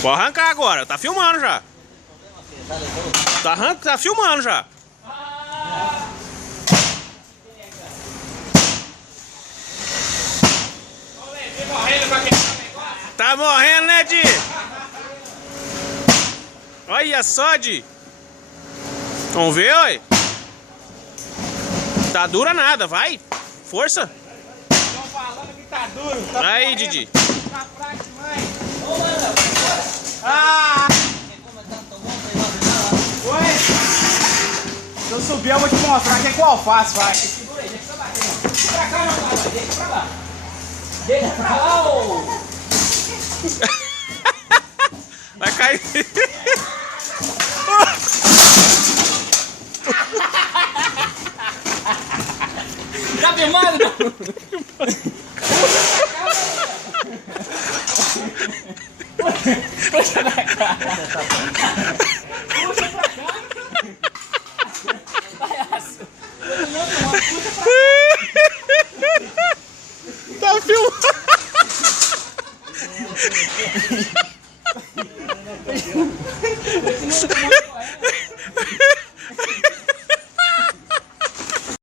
Vou arrancar agora, tá filmando já. Tá filmando já. Tá morrendo, né, Di? Olha só, Di. Vamos ver, oi. Tá dura nada, vai. Força. Estão falando que tá duro. Tá Aí, correndo. Didi. Tá fraco demais. Ah! Oi? Se eu subir, eu vou te mostrar o que é que o alface faz. Segura aí, deixa eu bater. Deixa pra cá, não, cara. Deixa pra lá. Deixa pra lá, ô. Vai cair. Tá filmando, não? Puxa pra cá. Puxa pra cá. Palhaço. Tá filmando. Continua